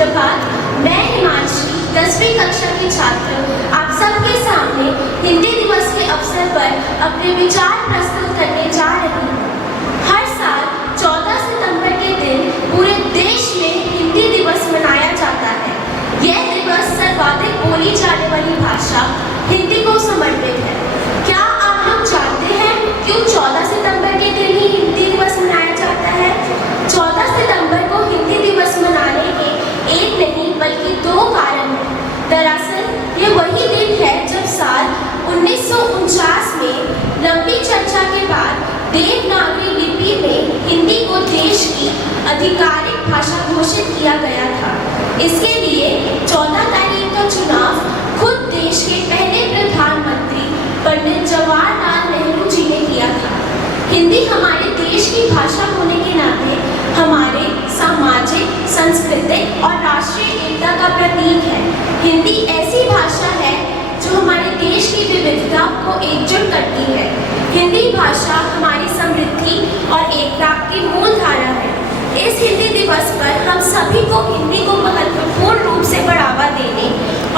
सुप्रभात। मैं हिमांशी 10वीं कक्षा की छात्र आप सबके सामने हिंदी दिवस के अवसर पर अपने विचार प्रस्तुत करने जा रही हूँ। हर साल 14 सितंबर के दिन पूरे देश में हिंदी दिवस मनाया जाता है। यह दिवस सर्वाधिक बोली जाने वाली भाषा हिंदी को समर्पित है। क्या आप लोग जानते हैं क्यों 14 सितंबर के दिन ही हिंदी दिवस मनाया जाता है? 14 सितंबर को हिंदी दिवस मनाने के एक नहीं बल्कि दो कारण हैं। दरअसल ये वही दिन है जब साल 1949 में लंबी चर्चा के बाद देवनागरी लिपि में हिंदी को देश की आधिकारिक भाषा घोषित किया गया था। इसके लिए 14 तारीख का चुनाव खुद देश के पहले प्रधानमंत्री पंडित जवाहरलाल नेहरू जी ने किया था। हिंदी हमारे देश की भाषा होने के नाते हमारे सामाजिक, सांस्कृतिक और राष्ट्रीय एकता का प्रतीक है। हिंदी ऐसी भाषा है जो हमारे देश की विविधता को एकजुट करती है। हिंदी भाषा हमारी समृद्धि और एकता की मूल धारा है। इस हिंदी दिवस पर हम सभी को हिंदी को महत्वपूर्ण रूप से बढ़ावा देने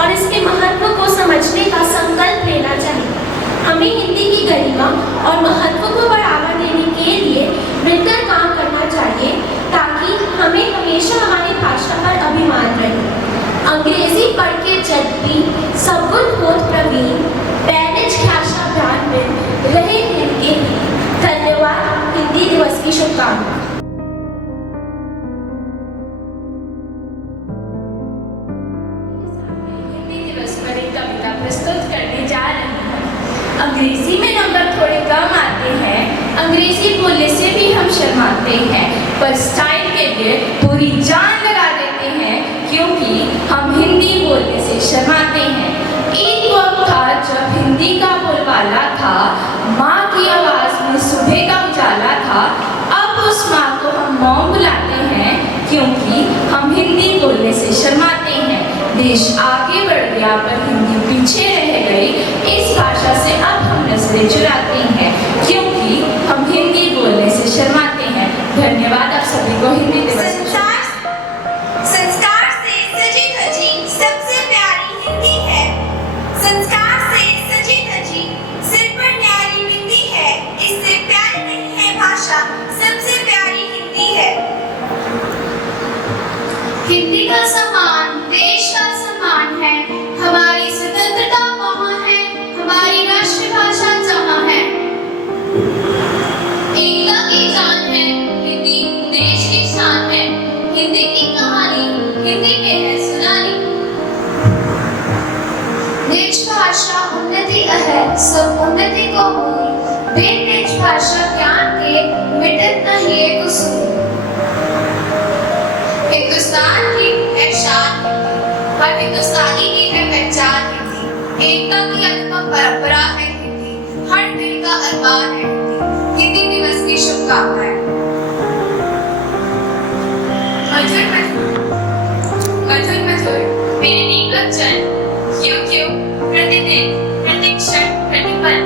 और इसके महत्व को समझने का संकल्प लेना चाहिए। हमें हिंदी की गरिमा और महत्व को बढ़ावा देने के लिए मिलकर काम करना चाहिए ताकि हमें हमेशा हमारी भाषा पर अभिमान रहे। अंग्रेजी पढ़ के जब भी सगुन होत प्रवीण, बैनिज भाषा ज्ञान में रहे हिंदी। धन्यवाद। हिंदी दिवस की शुभकामनाएं। हिंदी दिवस पर एक कविता प्रस्तुत करने जा रही हूँ। अंग्रेजी में नंबर थोड़े कम आते हैं, अंग्रेजी बोलने से भी हम शर्माते हैं, पर स्टाइल के लिए पूरी जान लगा देते हैं क्योंकि हम हिंदी बोलने से शर्माते हैं। एक वक्त था जब हिंदी का बोलबाला था, माँ की आवाज़ में सुबह का उजाला था। अब उस माँ को हम मॉम बुलाते हैं क्योंकि हम हिंदी बोलने से शर्माते हैं। देश आगे बढ़ गया पर हिंदी पीछे रह गई। इस भाषा से अब हम नस्लें चुराते हैं क्योंकि हम हिंदी बोलने से शर्माते हैं। धन्यवाद आप सभी को हिंदी दिवस। संस्कार से सजी धजी सबसे प्यारी हिंदी है। संस्कार से सजी धजी सिर पर न्यारी बिंदी है। इससे प्यारी नहीं है भाषा, सबसे प्यारी हिंदी है। हिंदी का सम्मान देश का सम्मान है। हमारी स्वतंत्रता वहाँ है, हमारी राष्ट्रभाषा जहाँ है। एकता की जान है, हिंदी देश की शान है। हिंदी की कहानी हिंदी में है सुनानी। निज भाषा उन्नति है, सब उन्नति को मूल। बिन निज भाषा ज्ञान के मिटत नहीं एक उसूल। हिंदुस्तान की है शान हिंदी, हर हिंदुस्तानी की है पहचान हिंदी। एकता की अनुपम परंपरा है हिंदी, हर दिल का अरमान है हिंदी। हिंदी दिवस की शुभकामनाएं। मधुर मधुर मधुर मेरे नीक वचन, क्यों क्यों प्रतिदिन प्रतिक्षण प्रतिपल